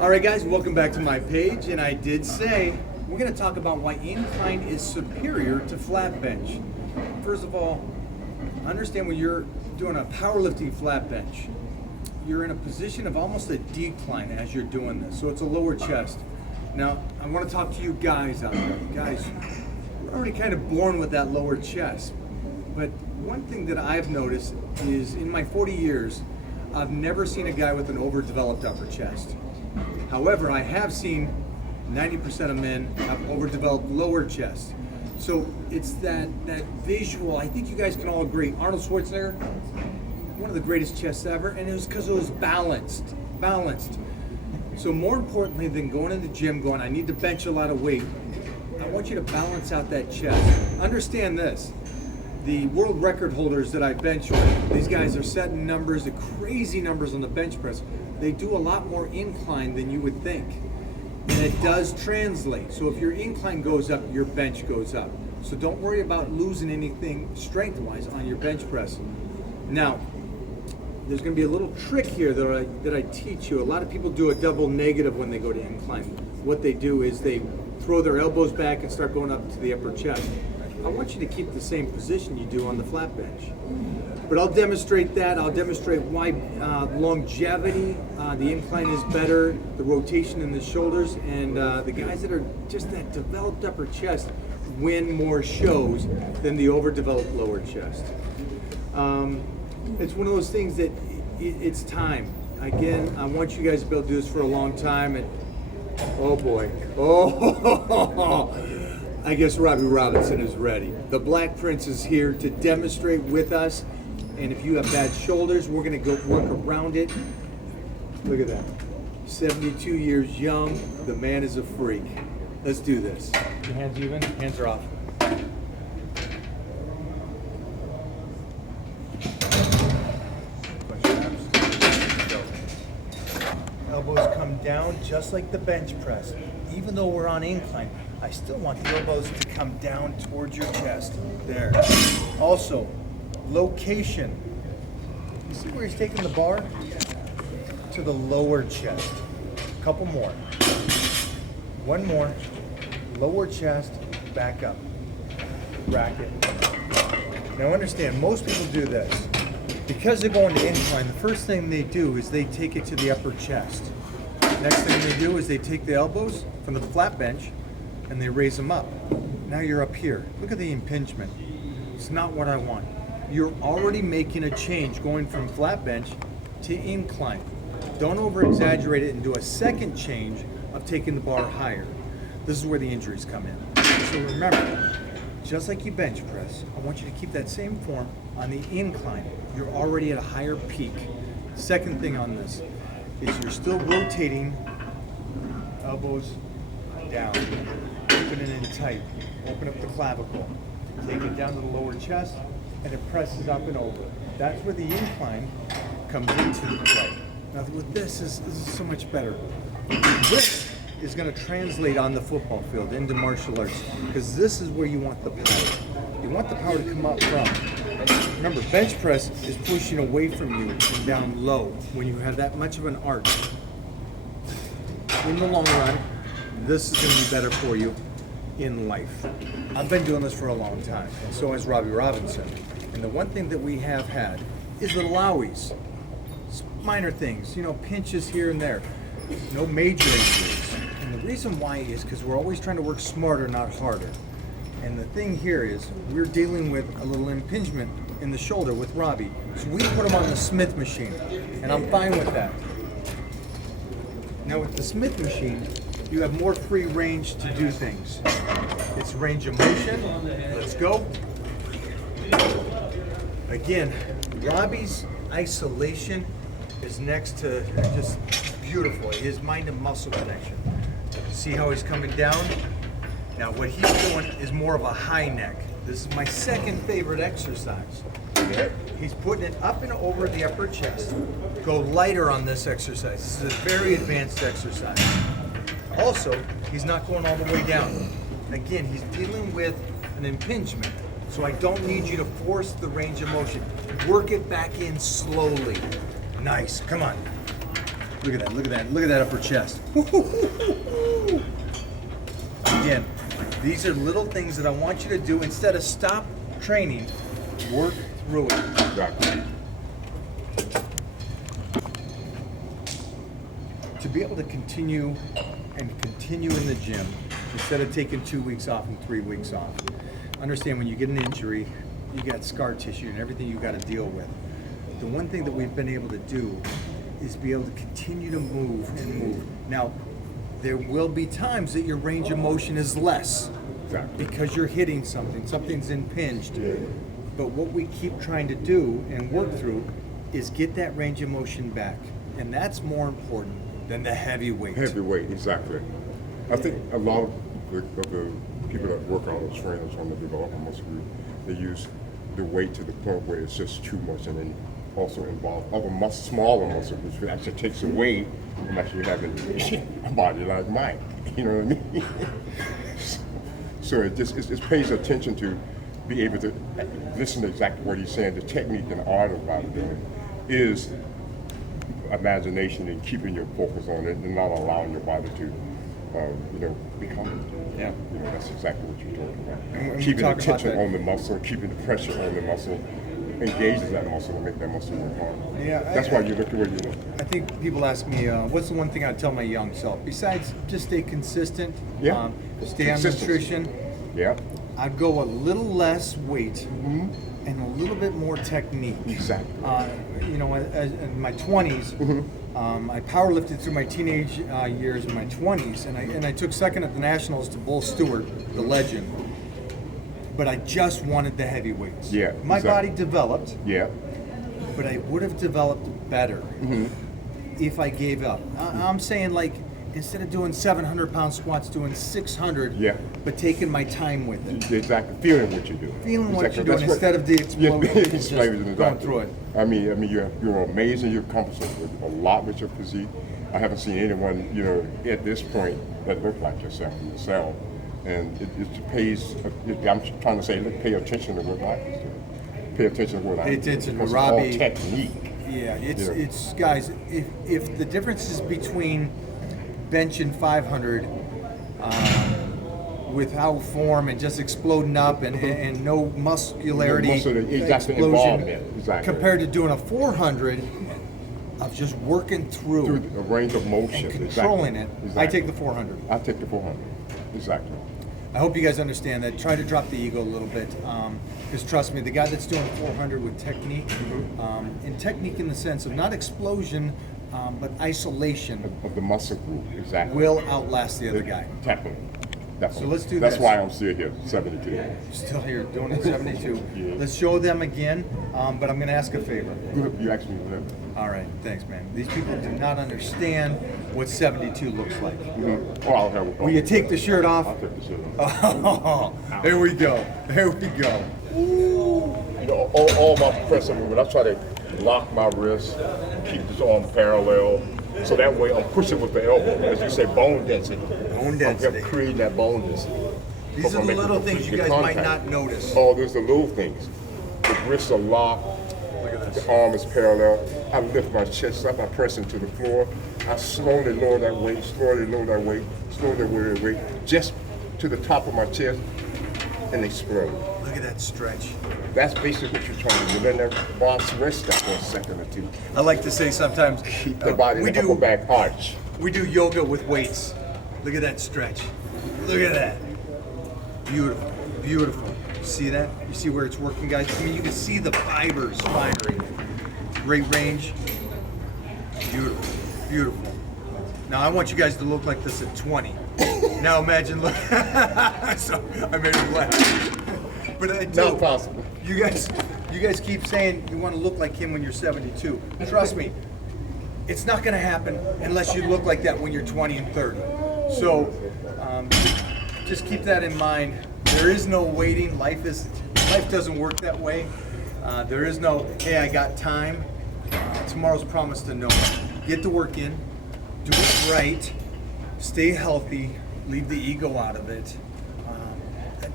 All right, guys, welcome back to my page. And I did say we're going to talk about why incline is superior to flat bench. First of all, understand when you're doing a powerlifting flat bench, you're in a position of almost a decline as you're doing this. So it's a lower chest. Now, I want to talk to you guys out there. Guys, you're already kind of born with that lower chest. But one thing that I've noticed is in my 40 years, I've never seen a guy with an overdeveloped upper chest. However, I have seen 90% of men have overdeveloped lower chest. So it's that visual. I think you guys can all agree. Arnold Schwarzenegger, one of the greatest chests ever, and it was because it was balanced. So more importantly than going in the gym going, I need to bench a lot of weight, I want you to balance out that chest. Understand this. The world record holders that I bench with, these guys are setting numbers, the crazy numbers on the bench press. They do a lot more incline than you would think. And it does translate. So if your incline goes up, your bench goes up. So don't worry about losing anything strength-wise on your bench press. Now, there's going to be a little trick here that I teach you. A lot of people do a double negative when they go to incline. What they do is they throw their elbows back and start going up to the upper chest. I want you to keep the same position you do on the flat bench. But I'll demonstrate that. I'll demonstrate why longevity, the incline is better, the rotation in the shoulders, and the guys that are just that developed upper chest win more shows than the overdeveloped lower chest. It's one of those things that it's time. Again, I want you guys to be able to do this for a long time. And oh boy, I guess Robbie Robinson is ready. The Black Prince is here to demonstrate with us. And if you have bad shoulders, we're gonna go work around it. Look at that. 72 years young, the man is a freak. Let's do this. Your hands even, hands are off. Elbows come down just like the bench press. Even though we're on incline, I still want the elbows to come down towards your chest. There. Also, location. You see where he's taking the bar? To the lower chest. A couple more. One more. Lower chest, back up. Bracket. Now understand, most people do this. Because they're going to incline, the first thing they do is they take it to the upper chest. Next thing they do is they take the elbows from the flat bench and they raise them up. Now you're up here. Look at the impingement. It's not what I want. You're already making a change going from flat bench to incline. Don't over exaggerate it and do a second change of taking the bar higher. This is where the injuries come in. So remember, just like you bench press, I want you to keep that same form on the incline. You're already at a higher peak. Second thing on this is you're still rotating, elbows down, open it in tight, open up the clavicle, take it down to the lower chest, and it presses up and over. That's where the incline comes into play. Now with this is so much better. This is going to translate on the football field into martial arts because this is where you want the power. You want the power to come up from. Remember, bench press is pushing away from you and down low when you have that much of an arch. In the long run, this is going to be better for you in life. I've been doing this for a long time, and so has Robbie Robinson. And the one thing that we have had is little owies. Minor things, pinches here and there. No major injuries. And the reason why is because we're always trying to work smarter, not harder. And the thing here is we're dealing with a little impingement in the shoulder with Robbie. So we put him on the Smith machine, and I'm fine with that. Now with the Smith machine, you have more free range to do things. It's range of motion. Let's go. Again, Robbie's isolation is next to just beautiful. His mind and muscle connection. See how he's coming down? Now what he's doing is more of a high neck. This is my second favorite exercise. He's putting it up and over the upper chest. Go lighter on this exercise. This is a very advanced exercise. Also, he's not going all the way down. Again, he's dealing with an impingement. So I don't need you to force the range of motion. Work it back in slowly. Nice, come on. Look at that, look at that, look at that upper chest. Again, these are little things that I want you to do instead of stop training, work through it. Exactly. To be able to continue in the gym instead of taking 2 weeks off and 3 weeks off. Understand when you get an injury, you got scar tissue and everything you got to deal with. The one thing that we've been able to do is be able to continue to move and move. Now, there will be times that your range of motion is less. Exactly. Because you're hitting something, something's impinged. Yeah. But what we keep trying to do and work through is get that range of motion back. And that's more important than the heavy weight. Heavyweight, exactly. I think a lot of the people that work on those trainers on the development muscle group, they use the weight to the point where it's just too much, and then also involve other smaller muscle groups, which actually takes away from actually having a body like mine. You know what I mean? So it pays attention to be able to listen to exactly what he's saying. The technique and art of bodybuilding is imagination and keeping your focus on it and not allowing your body to, become it. Yeah. That's exactly what you're talking about. And keeping talk about attention that. on the muscle, keeping the pressure on the muscle, engages that muscle to make that muscle work hard. Yeah, That's why you look at where you look. I think people ask me, what's the one thing I'd tell my young self? Besides just stay consistent, Yeah. stay on Consistency. nutrition, Yeah. I'd go a little less weight and a little bit more technique. Exactly. In my 20s, I powerlifted through my teenage years in my 20s, and I took second at the Nationals to Bull Stewart, the legend. But I just wanted the heavyweights. Yeah, My exactly. body developed, Yeah. but I would have developed better if I gave up. I'm saying, like, instead of doing 700-pound squats, doing 600, Yeah. but taking my time with it. Exactly. Feeling what you do. Feeling what Exactly. you're doing That's instead of the explosion, Yeah, just explosion, going through it. I mean, you're amazing. You're accomplishing a lot with your physique. I haven't seen anyone, at this point that look like yourself. And it pays. I'm trying to say, look, pay attention to what Mike is doing. Pay attention to what Pay I'm doing. attention to Because it's Robbie. all technique. Yeah, Yeah. it's guys. If the difference is between bench and 500, without form and just exploding up and no muscularity, No muscle, exactly, explosion, involvement, exactly. compared to doing a 400 of just working Through through a range of motion. and controlling exactly. it. I take the 400. I take the 400. Exactly. I hope you guys understand that. Try to drop the ego a little bit, because trust me, the guy that's doing 400 with technique, and technique in the sense of not explosion, but isolation, Of the muscle group. Exactly. will outlast the other guy. Definitely. Definitely. So let's do That's this. why I'm still here, 72. Still here doing it 72. Yeah. Let's show them again, but I'm going to ask a favor. You asked me whatever. All right, thanks, man. These people do not understand what 72 looks like. Oh, I'll have Will you take the shirt off? I'll take the shirt off. Oh, there we go. There we go. All my pressing movement, I try to lock my wrist, keep this arm parallel, so that way I'm pushing with the elbow. As you say, bone density. Bone density. I'm creating that bone density. These are the little things you guys might not notice. Oh, there's the little things. The wrists are locked. Look at this. The arm is parallel. I lift my chest up. I press into the floor. I slowly lower that weight, slowly lower that weight, slowly lower that weight, just to the top of my chest, and explode. Look at that stretch. That's basically what you're trying to do. Then that boss rest that for a second or two. I like to say sometimes Keep the body in we the upper do back arch. we do yoga with weights. Look at that stretch. Look at that. Beautiful, beautiful. See that? You see where it's working, guys? I mean, you can see the fibers firing. Great range. Beautiful, beautiful. Now I want you guys to look like this at 20. Now imagine look. So I made him laugh. But I do. Not possible. You guys keep saying you want to look like him when you're 72. Trust me, it's not going to happen unless you look like that when you're 20 and 30. So just keep that in mind. There is no waiting. Life doesn't work that way. There is no, hey, I got time. Tomorrow's promised to no one. Get the work in. Do it right. Stay healthy. Leave the ego out of it.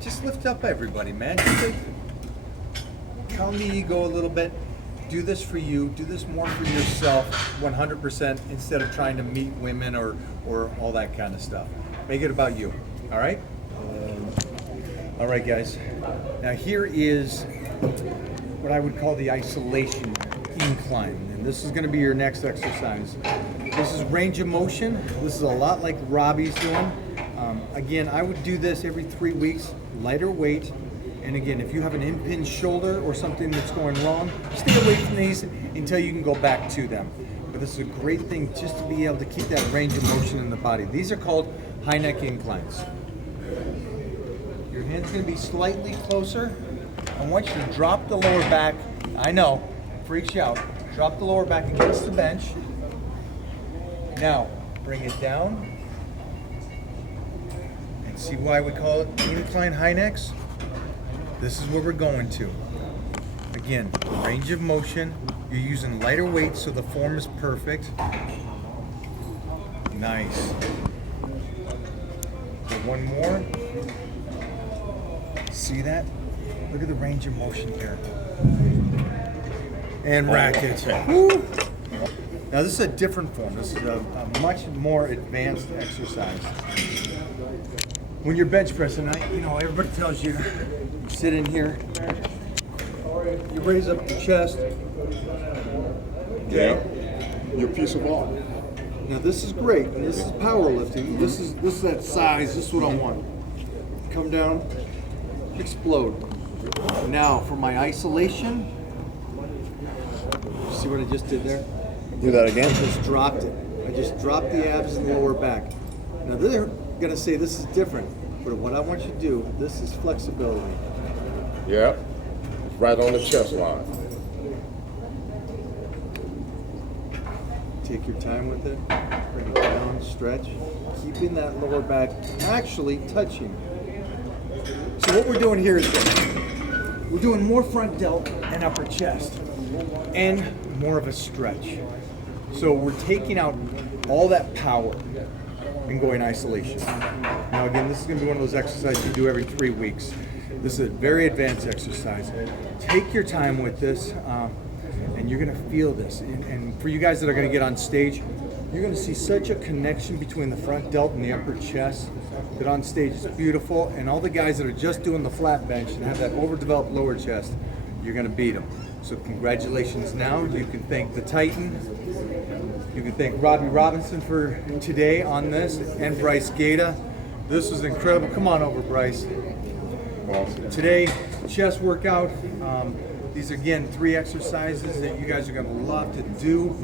Just lift up everybody, man. Just calm the ego a little bit. do this for you. Do this more for yourself, 100%, instead of trying to meet women or all that kind of stuff. Make it about you. All right. All right, guys. Now here is what I would call the isolation incline, and this is going to be your next exercise. This is range of motion. This is a lot like Robbie's doing. Again, I would do this every 3 weeks, lighter weight. And again, if you have an impinged shoulder or something that's going wrong, stay away from these until you can go back to them. But this is a great thing just to be able to keep that range of motion in the body. These are called high neck inclines. Your hand's going to be slightly closer. I want you to drop the lower back. I know, freaks you out. Drop the lower back against the bench. Now, bring it down. And see why we call it incline high necks? This is where we're going to. Again, range of motion. You're using lighter weight so the form is perfect. Nice. Go one more. See that? Look at the range of motion here. And racket. Woo. Now this is a different form. This is a much more advanced exercise. When you're bench pressing, everybody tells you, sit in here, you raise up your chest. Yeah. Your piece of art. Now this is great, and this is powerlifting. This is that size. This is what I want. Come down, explode. Now for my isolation. See what I just did there? Do that again. I just dropped it. I just dropped the abs and the lower back. Now they're gonna say this is different, but what I want you to do, this is flexibility. Yeah. Right on the chest line. Take your time with it. Bring it down, stretch. Keeping that lower back actually touching. So what we're doing here is this. We're doing more front delt and upper chest and more of a stretch. So we're taking out all that power and going isolation. Now again, this is going to be one of those exercises you do every 3 weeks. This is a very advanced exercise. Take your time with this, and you're going to feel this. And for you guys that are going to get on stage, you're going to see such a connection between the front delt and the upper chest that on stage is beautiful. And all the guys that are just doing the flat bench and have that overdeveloped lower chest, you're going to beat them. So congratulations now. You can thank the Titan. You can thank Robbie Robinson for today on this, and Bryce Gata. This was incredible. Come on over, Bryce. Awesome. Today, chest workout. These are, again, 3 exercises that you guys are going to love to do.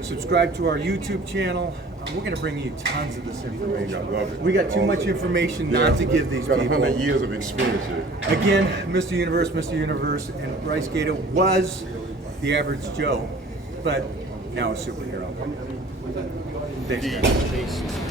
Subscribe to our YouTube channel. We're going to bring you tons of this information. I love it. We got too much information not to give these got people. 100 years of experience here. Again, Mr. Universe, and Bryce Gata was the average Joe, but now a superhero. Thanks, guys.